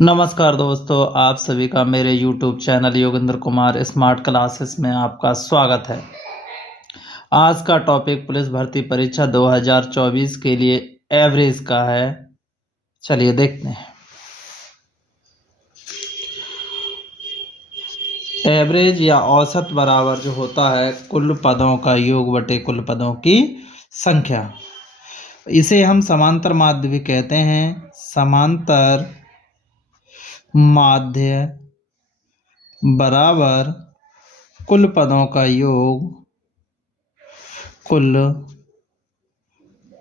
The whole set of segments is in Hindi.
नमस्कार दोस्तों, आप सभी का मेरे YouTube channel Yogendra Kumar smart classes में आपका स्वागत है। आज का टॉपिक पुलिस भर्ती परीक्षा 2024 के लिए एवरेज का है। चलिए देखते हैं। एवरेज या औसत बराबर जो होता है कुल पदों का योग बटे कुल पदों की संख्या। इसे हम समांतर माध्य भी कहते हैं। समांतर माध्य बराबर कुल पदों का योग कुल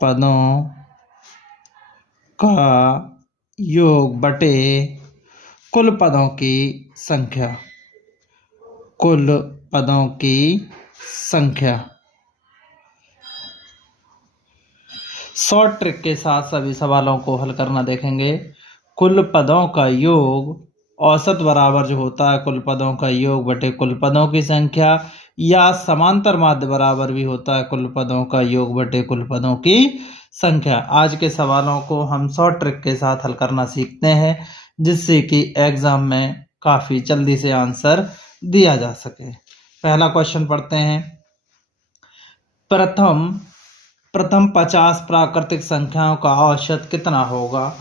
पदों का योग बटे कुल पदों की संख्या। कुल पदों की संख्या। शॉर्ट ट्रिक के साथ सभी सवालों को हल करना देखेंगे। कुल पदों का योग औसत बराबर जो होता है कुल पदों का योग बटे कुल पदों की संख्या, या समांतर माध्य बराबर भी होता है कुल पदों का योग बटे कुल पदों की संख्या। आज के सवालों को हम शॉर्ट ट्रिक के साथ हल करना सीखते हैं, जिससे कि एग्जाम में काफ़ी जल्दी से आंसर दिया जा सके। पहला क्वेश्चन पढ़ते हैं। प्रथम 50 प्राकृतिक संख्याओं का औसत कितना होगा?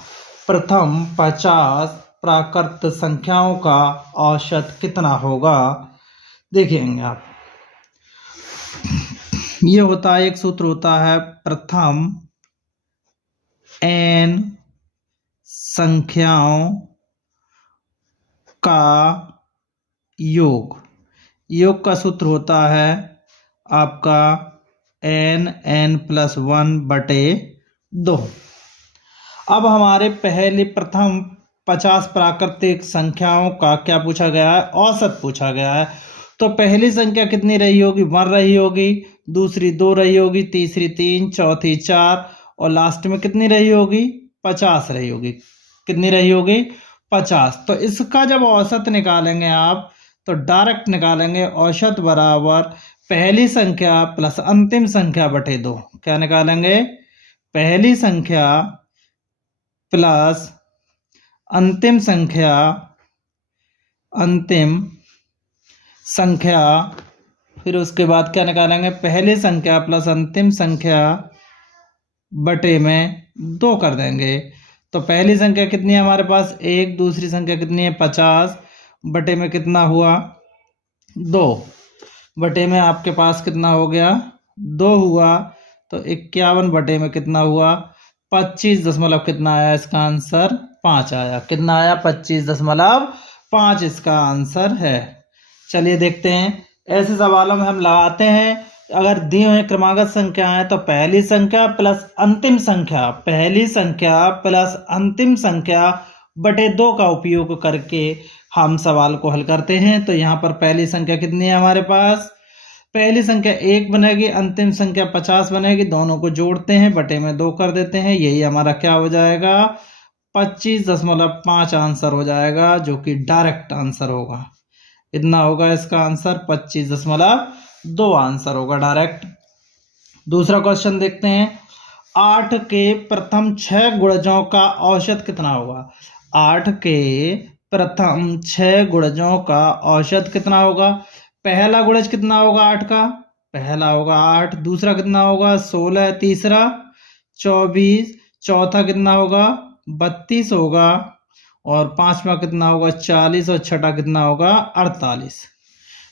प्रथम 50 प्राकृत संख्याओं का औसत कितना होगा? देखेंगे आप। ये होता है, एक सूत्र होता है, प्रथम n संख्याओं का योग। योग का सूत्र होता है आपका n+1 बटे 2। अब हमारे पहले प्रथम 50 प्राकृतिक संख्याओं का क्या पूछा गया है? औसत पूछा गया है। तो पहली संख्या कितनी रही होगी? 1 रही होगी, दूसरी 2 रही होगी, तीसरी 3, चौथी 4 और लास्ट में कितनी रही होगी? 50 रही होगी। कितनी रही होगी? 50। तो इसका जब औसत निकालेंगे आप तो डायरेक्ट निकालेंगे औसत बराबर पहली संख्या प्लस अंतिम संख्या बटे 2। क्या निकालेंगे? पहली संख्या प्लस अंतिम संख्या, फिर उसके बाद क्या निकालेंगे? पहली संख्या प्लस अंतिम संख्या बटे में 2 कर देंगे। तो पहली संख्या कितनी है हमारे पास? 1। दूसरी संख्या कितनी है? 50 बटे में कितना हुआ? 2 बटे में आपके पास कितना हो गया? 2 हुआ। तो 51 बटे में कितना हुआ? 25 दशमलव कितना आया? इसका आंसर 5 आया। कितना आया? 25.5 इसका आंसर है। चलिए देखते हैं। ऐसे सवालों में हम लगाते हैं, अगर दी हुई क्रमागत संख्या है तो पहली संख्या प्लस अंतिम संख्या बटे 2 का उपयोग करके हम सवाल को हल करते हैं। तो यहाँ पर पहली संख्या कितनी है हमारे पास? पहली संख्या 1 बनेगी, अंतिम संख्या 50 बनेगी। दोनों को जोड़ते हैं, बटे में 2 कर देते हैं। यही हमारा क्या हो जाएगा? 25.5 आंसर हो जाएगा, जो कि डायरेक्ट आंसर होगा। इतना होगा इसका आंसर, 25.2 आंसर होगा डायरेक्ट। दूसरा क्वेश्चन देखते हैं। 8 के प्रथम 6 गुणजों का औसत कितना होगा? 8 के प्रथम 6 गुणजों का औसत कितना होगा? पहला गुणज कितना होगा 8 का? पहला होगा 8। दूसरा कितना होगा? 16। तीसरा 24। चौथा कितना होगा? 32 होगा। और पांचवा कितना होगा? 40। और छठा कितना होगा? 48।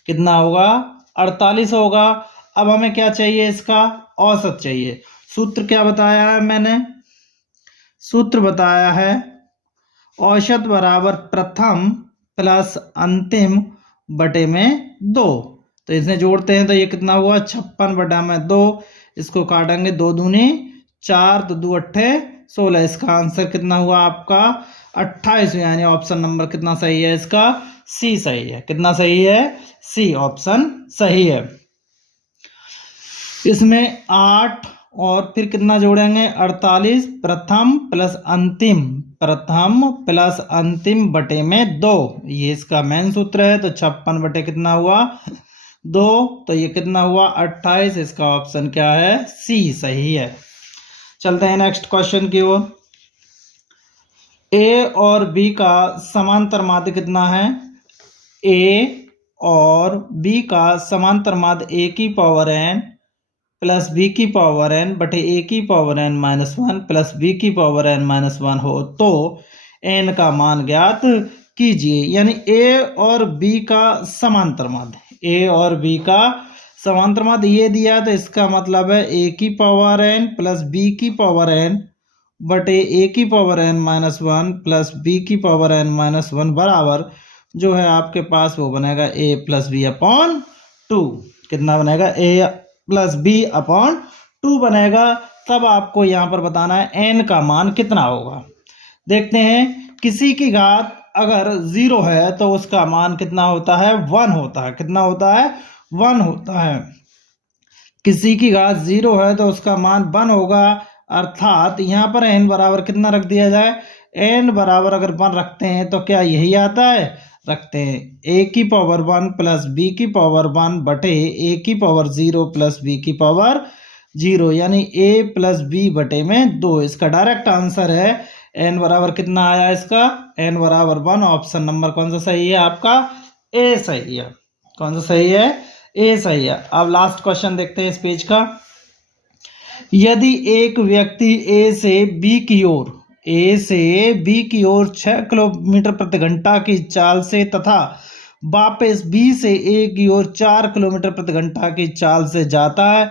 कितना होगा? 48 होगा। अब हमें क्या चाहिए? इसका औसत चाहिए। सूत्र क्या बताया है मैंने? सूत्र बताया है औसत बराबर प्रथम प्लस अंतिम बटे में 2। तो इसे जोड़ते हैं तो ये कितना हुआ? 56 बटा में 2। इसको काटेंगे, 2 दूनी 4, तो 2 अट्ठे 16। इसका आंसर कितना हुआ आपका? 28। यानी ऑप्शन नंबर कितना सही है इसका? सी सही है। कितना सही है? सी ऑप्शन सही है। इसमें 8 और फिर कितना जोड़ेंगे? 48। प्रथम प्लस अंतिम बटे में 2, ये इसका मेन सूत्र है। तो 56 बटे कितना हुआ? 2। तो ये कितना हुआ? 28। इसका ऑप्शन क्या है? सी सही है। चलते हैं नेक्स्ट क्वेश्चन की ओर। ए और बी का समांतर माध्य कितना है? ए और बी का समांतर माध्य ए की पावर एन प्लस बी की पावर एन बटे ए की power n minus one plus b की पावर एन माइनस वन हो तो एन का मान ज्ञात कीजिए। यानी ए और बी का समांतर माध्य, ए और बी का समांतर माध्य ये दिया, तो इसका मतलब है ए की पावर एन प्लस बी की पावर एन बटे ए की power n minus one plus b की पावर एन माइनस वन बराबर जो है आपके पास वो बनेगा a plus b upon two. कितना बनेगा? A plus b upon two बनेगा। तब आपको यहाँ पर बताना है एन का मान कितना होगा। देखते हैं, किसी की घात अगर 0 है तो उसका मान कितना होता है? 1 होता है। कितना होता है? 1 होता है। किसी की घात 0 है तो उसका मान 1 होगा, अर्थात यहाँ पर n बराबर कितना रख दिया जाए? n बराबर अगर 1 रखते हैं तो क्या यही आता है? रखते हैं a की पावर 1 प्लस b की पावर 1 बटे a की पावर 0 प्लस b की पावर 0, यानी a प्लस b बटे में 2। इसका डायरेक्ट आंसर है n बराबर कितना आया इसका? n बराबर 1। ऑप्शन नंबर कौन सा सही है आपका? ए सही है। कौन सा सही है? ए सही है। अब लास्ट क्वेश्चन देखते हैं इस पेज का। यदि एक व्यक्ति ए से बी की ओर 6 किलोमीटर प्रति घंटा की चाल से तथा वापस बी से ए की ओर 4 किलोमीटर प्रति घंटा की चाल से जाता है,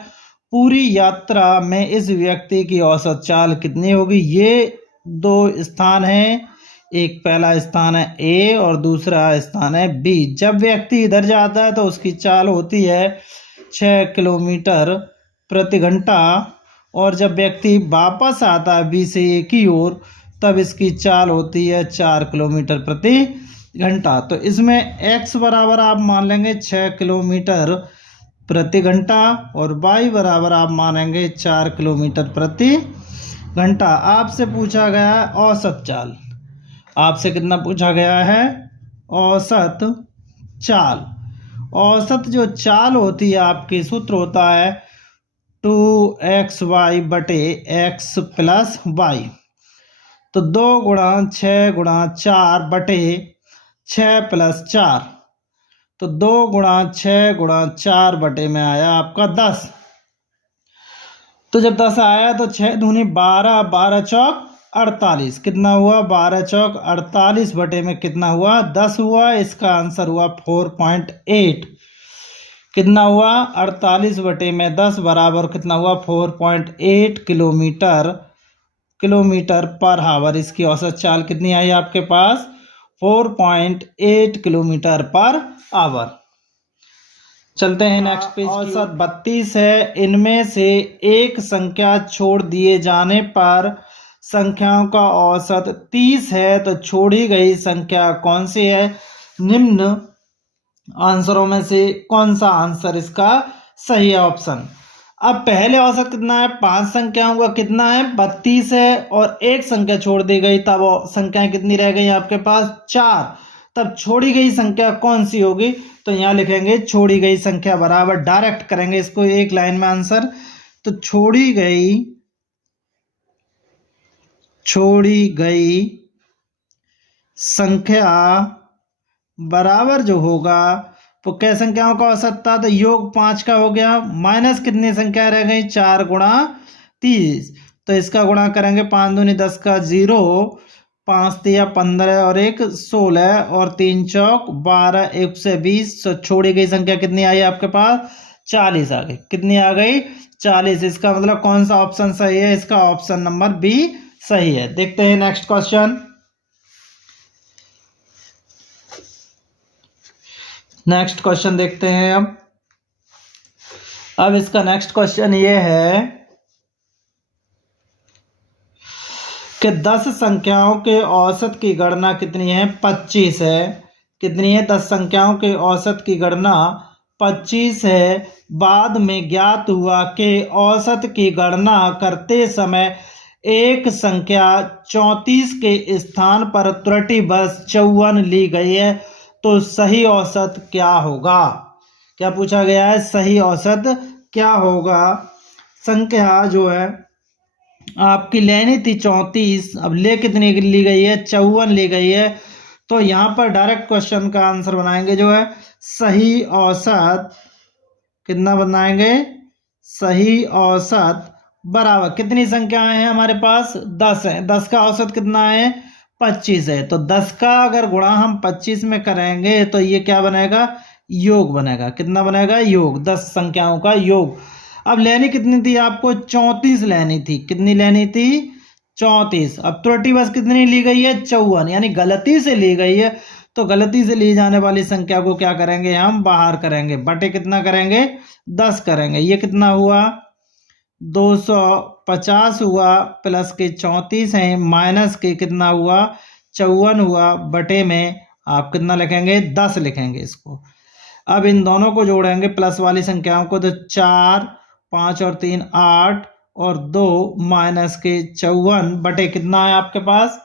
पूरी यात्रा में इस व्यक्ति की औसत चाल कितनी होगी? ये दो स्थान हैं, एक पहला स्थान है ए और दूसरा स्थान है बी। जब व्यक्ति इधर जाता है तो उसकी चाल होती है 6 किलोमीटर प्रति घंटा, और जब व्यक्ति वापस आता है बी से ए की ओर तब इसकी चाल होती है 4 किलोमीटर प्रति घंटा। तो इसमें x बराबर आप मान लेंगे 6 किलोमीटर प्रति घंटा और y बराबर आप मानेंगे 4 किलोमीटर प्रति घंटा। आपसे पूछा गया है औसत चाल। आपसे कितना पूछा गया है? औसत चाल। औसत जो चाल होती है आपकी सूत्र होता है 2xy बटे x प्लस वाई। तो 2 गुणा 6 गुणा 4 बटे 6 प्लस 4, तो 2 गुणा 6 गुणा 4 बटे में आया आपका 10। तो जब 10 आया तो 6 दूनी 12, 12 चौक 48। कितना हुआ? 12 चौक 48 बटे में कितना हुआ? 10 हुआ। इसका आंसर हुआ 4.8। कितना हुआ? 48 बटे में 10 बराबर कितना हुआ? 4.8 किलोमीटर पर हावर। इसकी औसत चाल कितनी आई आपके पास? 4.8 किलोमीटर पर आवर। चलते हैं नेक्स्ट पेज। औसत 32 है। इनमें से एक संख्या छोड़ दिए जाने पर संख्याओं का औसत 30 है, तो छोड़ी गई संख्या कौन सी है? निम्न आंसरों में से कौन सा आंसर इसका सही है? ऑप्शन। अब पहले औसत कितना है? 5 संख्याओं का कितना है? 32 है, और एक संख्या छोड़ दी गई तब संख्याएं कितनी रह गई आपके पास? 4। तब छोड़ी गई संख्या कौन सी होगी? तो यहाँ लिखेंगे छोड़ी गई संख्या बराबर, डायरेक्ट करेंगे इसको एक लाइन में आंसर। तो छोड़ी गई संख्या बराबर जो होगा वो कै संख्याओं का औसत था? तो योग 5 का हो गया, माइनस कितनी संख्या रह गई? 4 गुणा 30। तो इसका गुणा करेंगे 5 दूनी 10 का 0, 5 तिया 15 और 1 16 और 3 चौक 12, 1 से 20। तो छोड़ी गई संख्या कितनी आई आपके पास? 40 आ गई। कितनी आ गई? 40। इसका मतलब कौन सा ऑप्शन सही है? इसका ऑप्शन नंबर बी सही है। देखते हैं नेक्स्ट क्वेश्चन। नेक्स्ट क्वेश्चन देखते हैं अब इसका नेक्स्ट क्वेश्चन ये है कि 10 संख्याओं के औसत की गणना कितनी है? 25 है। कितनी है? 10 संख्याओं के औसत की गणना 25 है। बाद में ज्ञात हुआ कि औसत की गणना करते समय एक संख्या 34 के स्थान पर त्रुटिवश 54 ली गई है, तो सही औसत क्या होगा? क्या पूछा गया है? सही औसत क्या होगा? संख्या जो है आपकी लेनी थी 34, अब ले कितनी ली गई है, 54 ली गई है। तो यहाँ पर डायरेक्ट क्वेश्चन का आंसर बनाएंगे जो है सही औसत, कितना बनाएंगे, सही औसत बराबर कितनी संख्याएं हैं हमारे पास, 10 है, 10 का औसत कितना है, 25 है। तो 10 का अगर गुणा हम 25 में करेंगे तो ये क्या बनेगा, योग बनेगा, कितना बनेगा, योग, 10 संख्याओं का योग। अब लेनी कितनी थी आपको, 34 लेनी थी, कितनी लेनी थी, 34। अब त्रुटि बस कितनी ली गई है, 54, यानी गलती से ली गई है। तो गलती से ली जाने वाली संख्या को क्या करेंगे, हम बाहर करेंगे, बटे कितना करेंगे, 10 करेंगे। ये कितना हुआ, 250 हुआ, प्लस के 34 है, माइनस के कितना हुआ, 54 हुआ, बटे में आप कितना लिखेंगे, 10 लिखेंगे इसको। अब इन दोनों को जोड़ेंगे प्लस वाली संख्याओं को, तो 4, 5 और 3 8 और 2 माइनस के 54 बटे कितना है आपके पास,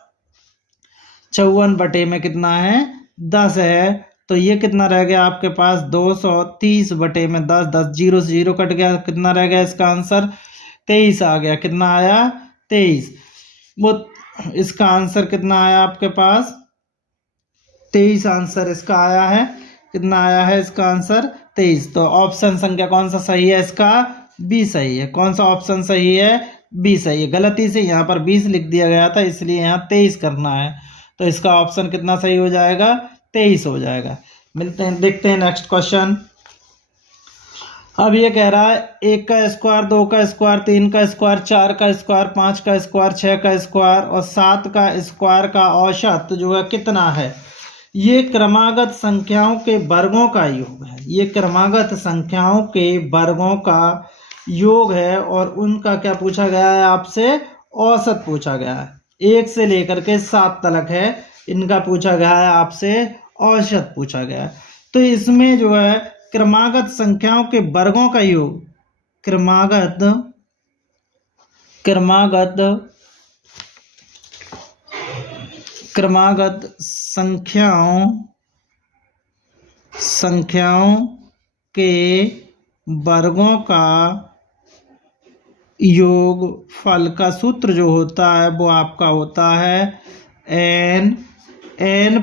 54 बटे में कितना है, 10 है। तो ये कितना रह गया आपके पास, 230 बटे में 10, 10 जीरो से जीरो कट गया, कितना रह गया, इसका आंसर 23 आ गया। कितना आया, 23। वो इसका आंसर कितना आया आपके पास, 23 आंसर इसका आया है। कितना आया है इसका आंसर, 23। तो ऑप्शन संख्या कौन सा सही है इसका, बी सही है। कौन सा ऑप्शन सही है, बी सही है। गलती से यहाँ पर 20 लिख दिया गया था, इसलिए यहाँ 23 करना है। तो इसका ऑप्शन कितना सही हो जाएगा, 23 हो जाएगा। मिलते हैं, देखते हैं नेक्स्ट क्वेश्चन। अब ये कह रहा है 1 का स्क्वायर, 2 का स्क्वायर, 3 का स्क्वायर, 4 का स्क्वायर, 5 का स्क्वायर, 6 का स्क्वायर और 7 का स्क्वायर का औसत जो है कितना है। ये क्रमागत संख्याओं के वर्गों का योग है, ये क्रमागत संख्याओं के वर्गों का योग है। और उनका क्या पूछा गया है आपसे, औसत पूछा गया है। 1 से लेकर के 7 तक है, इनका पूछा गया है आपसे, औसत पूछा गया है। तो इसमें जो है क्रमागत संख्याओं के वर्गों का योग, क्रमागत क्रमागत क्रमागत संख्याओं के वर्गों का योग फल का सूत्र जो होता है वो आपका होता है n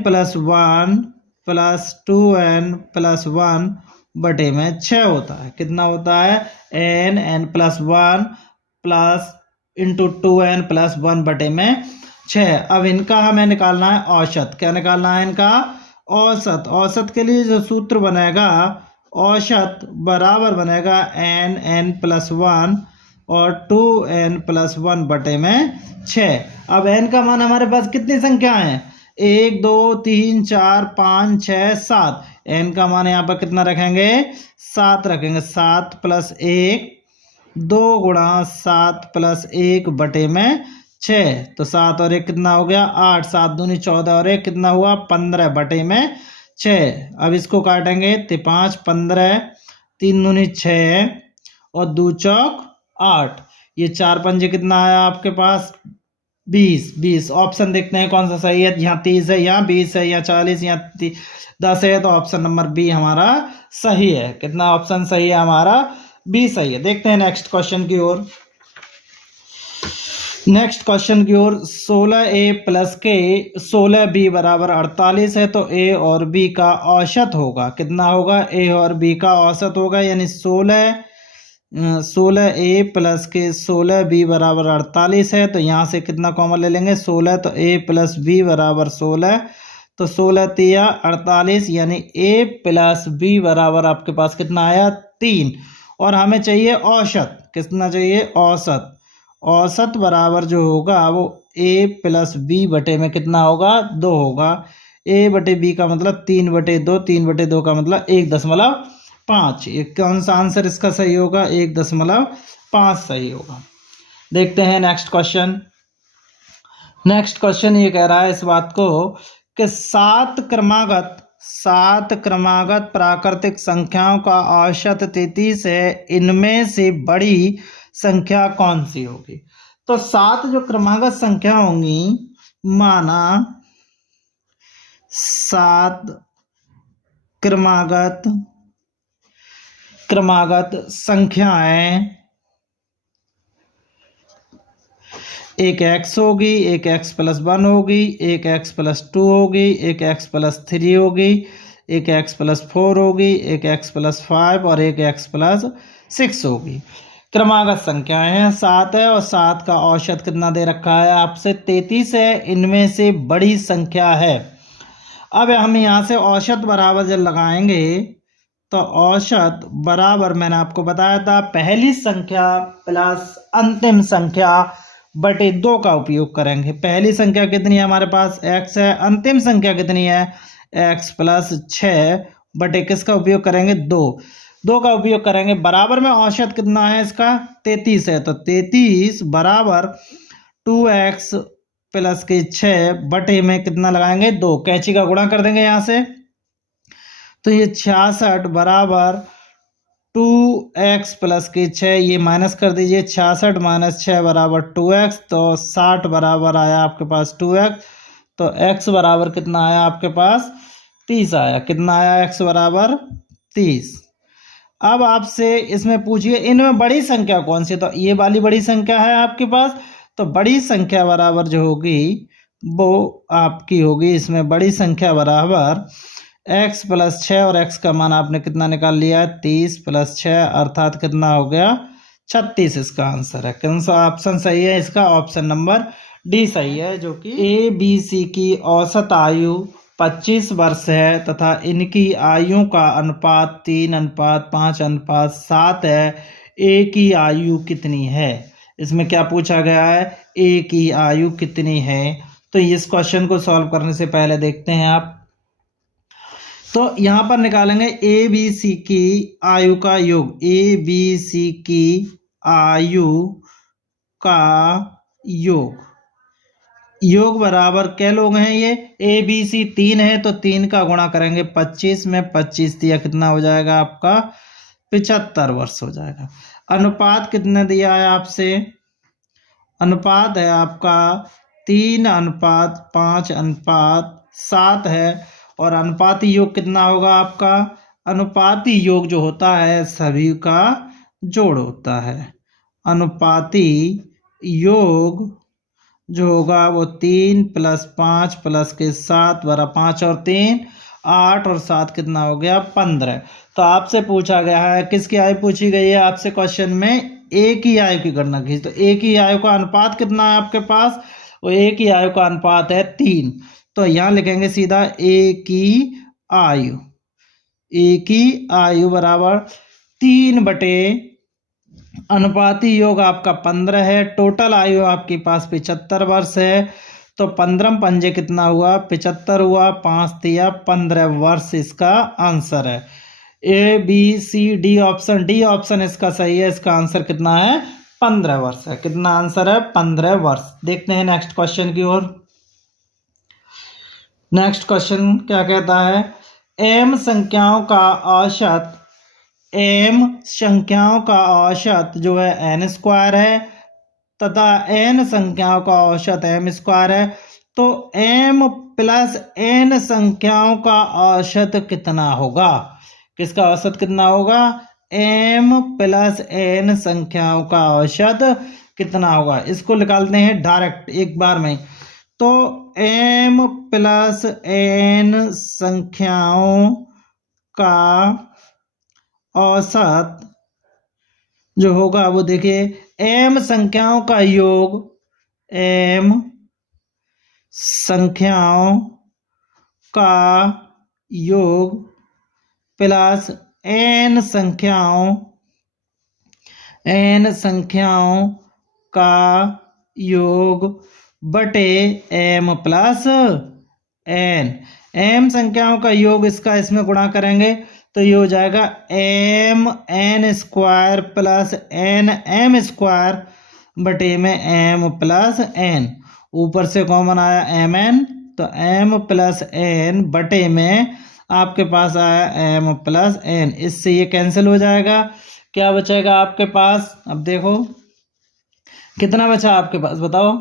plus 1 plus 2n plus 1 बटे में 6 होता है। कितना होता है, n plus 1 plus into 2n plus 1 बटे में 6। अब इनका हमें निकालना है औसत। क्या निकालना है इनका, औसत। औसत के लिए जो सूत्र बनेगा, औसत बराबर बनेगा n प्लस 1 और 2n प्लस 1 बटे में 6। अब n का मान हमारे पास कितनी संख्या है, 1 2 3 4 5 6 7। n का मान यहाँ पर कितना रखेंगे, 7 रखेंगे। 7 प्लस 1, 2 गुणा 7 प्लस 1 बटे में 6। तो 7 और 1 कितना हो गया, 8, 7 दूनी 14 और 1 कितना हुआ, 15 बटे में 6। अब इसको काटेंगे तो 5 15, 3 दूनी 6 और 2 चौक 8। ये 4 पंजे कितना आया आपके पास, 20। ऑप्शन देखते हैं कौन सा सही है। यहाँ 30 है, यहाँ 20 है, यहाँ 40, यहाँ 10 है। तो ऑप्शन नंबर बी हमारा सही है। कितना ऑप्शन सही है हमारा, बी सही है। देखते हैं नेक्स्ट क्वेश्चन की ओर। नेक्स्ट क्वेश्चन की ओर 16a प्लस के 16b बराबर 48 है। तो a और b का औसत होगा, कितना होगा, a और b का औसत होगा, यानी 16a प्लस के 16b बराबर 48 है। तो यहाँ से कितना कॉमन ले लेंगे, 16। तो a प्लस b बराबर 16। तो 16 तिया 48, यानी a प्लस b बराबर आपके पास कितना आया, 3। और हमें चाहिए औसत, कितना चाहिए, औसत। औसत बराबर जो होगा वो a प्लस b बटे में कितना होगा, 2 होगा। a बटे b का मतलब 3 बटे 2, 3 बटे 2 का मतलब 1.5। ये कौन सा आंसर इसका सही होगा, 1.5 सही होगा। देखते हैं नेक्स्ट क्वेश्चन। नेक्स्ट क्वेश्चन ये कह रहा है इस बात को कि 7 क्रमागत प्राकृतिक संख्याओं का औसत 33 है, इनमें से बड़ी संख्या कौन सी होगी। तो 7 जो क्रमागत संख्या होंगी, माना 7 क्रमागत संख्याएं एक x होगी, एक x प्लस 1 होगी, एक x प्लस 2 होगी, एक x प्लस 3 होगी, एक x प्लस 4 होगी, एक x प्लस 5 और एक x प्लस 6 होगी। क्रमागत संख्याएं हैं, 7 है और 7 का औसत कितना दे रखा है आपसे 33 है। इनमें से बड़ी संख्या है। अब हम यहाँ से औसत बराबर जब लगाएंगे तो औसत बराबर मैंने आपको बताया था पहली संख्या प्लस अंतिम संख्या बटे 2 का उपयोग करेंगे। पहली संख्या कितनी है हमारे पास x है, अंतिम संख्या कितनी है x प्लस 6 बटे किसका उपयोग करेंगे 2 का उपयोग करेंगे। बराबर में औसत कितना है इसका 33 है, तो 33 बराबर 2x प्लस के 6 बटे में कितना लगाएंगे 2, कैंची का गुणा कर देंगे यहाँ से, तो ये 66 बराबर 2x प्लस के 6, ये माइनस कर दीजिए, 66 माइनस 6 बराबर 2x, तो 60 बराबर आया आपके पास 2x, तो x बराबर कितना आया आपके पास 30 आया। कितना आया x बराबर 30। अब आपसे इसमें पूछिए इनमें बड़ी संख्या कौन सी, तो ये वाली बड़ी संख्या है आपके पास, तो बड़ी संख्या बराबर जो होगी वो आपकी होगी इसमें बड़ी संख्या बराबर x प्लस 6 और x का मान आपने कितना निकाल लिया है 30 प्लस 6 अर्थात कितना हो गया 36 इसका आंसर है। कौन सा ऑप्शन सही है इसका, ऑप्शन नंबर डी सही है, जो कि ABC की औसत आयु 25 वर्ष है तथा इनकी आयु का अनुपात 3:5:7 है। ए की आयु कितनी है, इसमें क्या पूछा गया है ए की आयु कितनी है। तो इस क्वेश्चन को सॉल्व करने से पहले देखते हैं आप, तो यहाँ पर निकालेंगे ABC की आयु का योग, ABC की आयु का योग बराबर क्या लोग हैं ये ABC 3 है, तो 3 का गुणा करेंगे 25 में, 25 दिया कितना हो जाएगा आपका 75 वर्ष हो जाएगा। अनुपात कितना दिया है आपसे, अनुपात है आपका 3:5:7 है और अनुपाती योग कितना होगा आपका, अनुपाती योग जो होता है सभी का जोड़ होता है। अनुपाती योग जो होगा वो 3 प्लस 5 प्लस के 7 बराबर 5 और 3 8 और 7 कितना हो गया 15। तो आपसे पूछा गया है किसकी आयु पूछी गई है आपसे क्वेश्चन में, ए की आयु की गणना की। तो ए की आयु का अनुपात कितना है आपके पास, वो ए की आयु का अनुपात है 3, तो यहाँ लिखेंगे सीधा ए की आयु बराबर 3 बटे अनुपाती योग आपका 15 है। टोटल आयु आपके पास 75 वर्ष है, तो 15 पंजे कितना हुआ 75 हुआ, 5 दिया 15 वर्ष इसका आंसर है। ABCD ऑप्शन डी ऑप्शन इसका सही है, इसका आंसर कितना है 15 वर्ष है। कितना आंसर है 15 वर्ष। देखते हैं नेक्स्ट क्वेश्चन की ओर। नेक्स्ट क्वेश्चन क्या कहता है, m संख्याओं का औसत जो है n² है तथा n संख्याओं का औसत m² है, तो m प्लस n संख्याओं का औसत कितना होगा, किसका औसत कितना होगा, m प्लस n संख्याओं का औसत कितना होगा। इसको निकालते हैं डायरेक्ट एक बार में, तो m प्लस n संख्याओं का औसत जो होगा वो देखिए m संख्याओं का योग, m संख्याओं का योग प्लस n संख्याओं का योग बटे m प्लस n। m संख्याओं का योग इसका इसमें गुणा करेंगे तो ये हो जाएगा m(n)² प्लस n(m)² बटे में m प्लस n, ऊपर से कॉमन आया mn, तो m प्लस n बटे में आपके पास आया m प्लस n। इससे ये कैंसिल हो जाएगा, क्या बचेगा आपके पास, अब देखो कितना बचा आपके पास बताओ,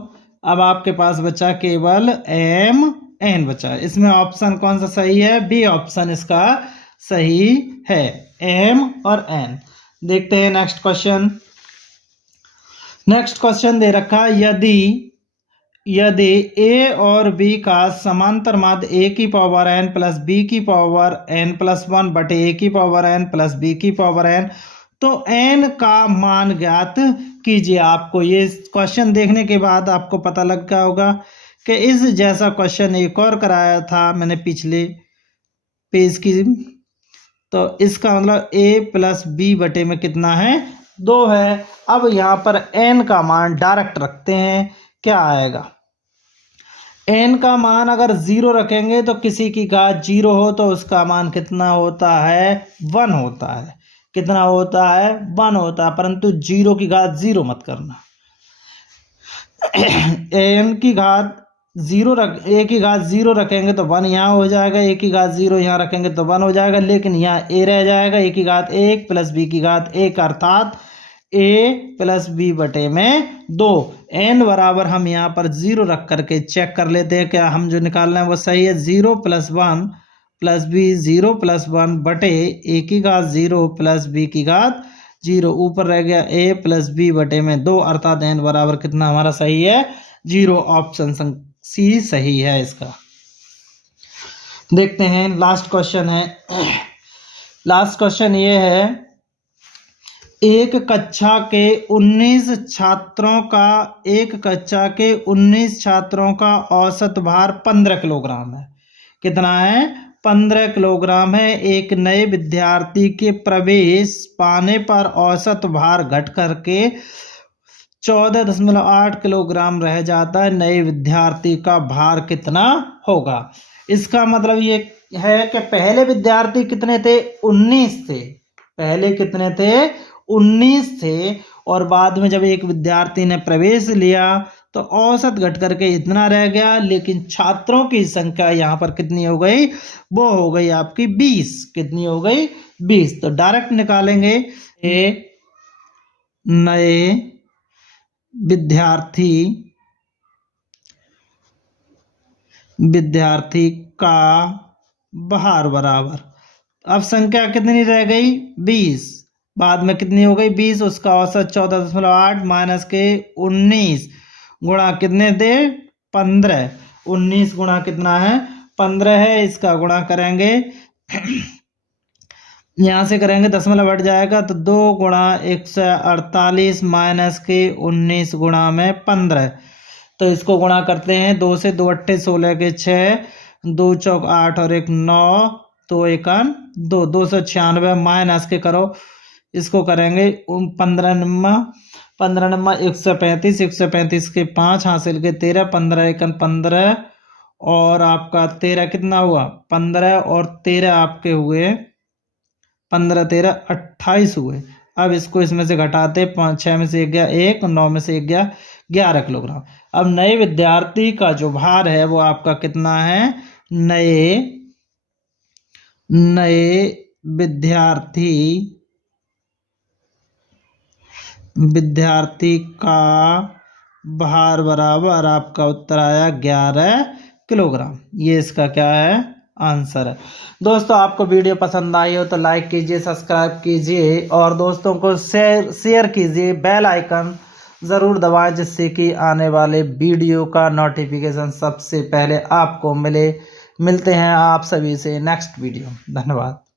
अब आपके पास बचा केवल mn बचा। इसमें ऑप्शन कौन सा सही है, बी ऑप्शन इसका सही है, m और n। देखते हैं नेक्स्ट क्वेश्चन। नेक्स्ट क्वेश्चन दे रखा, यदि यदि a और b का समांतर माध्य a की पावर n प्लस b की पावर n प्लस 1 बटे a की पावर n प्लस b की पावर n, तो n का मान ज्ञात कीजिए। आपको ये क्वेश्चन देखने के बाद आपको पता लग गया होगा कि इस जैसा क्वेश्चन एक और कराया था मैंने पिछले पेज की, तो इसका मतलब a प्लस b बटे में कितना है 2 है। अब यहाँ पर n का मान डायरेक्ट रखते हैं, क्या आएगा। n का मान अगर 0 रखेंगे तो किसी की घात 0 हो तो उसका मान कितना होता है 1 होता है। कितना होता है 1 होता है, परंतु 0 की घात 0 मत करना। n की घात 0 रख a की घात 0 रखेंगे तो 1 यहाँ हो जाएगा, a की घात 0 यहाँ रखेंगे तो 1 हो जाएगा, लेकिन यहाँ a रह जाएगा। a की घात 1 प्लस b की घात 1 अर्थात a प्लस b बटे में 2। n बराबर हम यहाँ पर 0 रख करके चेक कर लेते हैं क्या हम जो निकाल रहे हैं वो सही है। 0 प्लस 1 प्लस b 0 प्लस 1 बटे a की घात 0 प्लस b की घात 0, ऊपर रह गया a प्लस b बटे में 2 अर्थात n बराबर कितना हमारा सही है 0। ऑप्शन सी सही है इसका। देखते हैं लास्ट क्वेश्चन है। लास्ट क्वेश्चन ये है, एक कक्षा के 19 छात्रों का औसत भार 15 किलोग्राम है। कितना है 15 किलोग्राम है। एक नए विद्यार्थी के प्रवेश पाने पर औसत भार घट करके 14.8 किलोग्राम रह जाता है। नए विद्यार्थी का भार कितना होगा। इसका मतलब ये है कि पहले विद्यार्थी कितने थे 19 थे, पहले कितने थे 19 थे, और बाद में जब एक विद्यार्थी ने प्रवेश लिया तो औसत घट करके इतना रह गया, लेकिन छात्रों की संख्या यहाँ पर कितनी हो गई, वो हो गई आपकी 20। कितनी हो गई 20। तो डायरेक्ट निकालेंगे नए विद्यार्थी का भार बराबर, अब संख्या कितनी रह गई 20, बाद में कितनी हो गई 20, उसका औसत 14.8 माइनस के 19 गुणा कितने थे 15। 19 गुणा कितना है 15 है, इसका गुणा करेंगे यहाँ से करेंगे दशमलव हट जाएगा तो 2 गुणा 148 माइनस के 19 गुणा में 15। तो इसको गुणा करते हैं 2 से 2 अट्ठे 16 के 6, 2 चौक 8 और 1 9, तो 1 2, 296 माइनस के करो, इसको करेंगे 15 नम्मा 135, 135 के 5 हासिल के 13, 15 1 15 और आपका 13 कितना हुआ 15 और 13 आपके हुए 15 13 28 हुए। अब इसको इसमें से घटाते 5 6 में से 1 गया 1, 9 में से 1 गया 11 किलोग्राम। अब नए विद्यार्थी का जो भार है वो आपका कितना है, नए विद्यार्थी का भार बराबर आपका उत्तर आया 11 किलोग्राम। ये इसका क्या है आंसर है। दोस्तों आपको वीडियो पसंद आई हो तो लाइक कीजिए, सब्सक्राइब कीजिए और दोस्तों को शेयर कीजिए। बेल आइकन ज़रूर दबाएं जिससे कि आने वाले वीडियो का नोटिफिकेशन सबसे पहले आपको मिले। मिलते हैं आप सभी से नेक्स्ट वीडियो। धन्यवाद।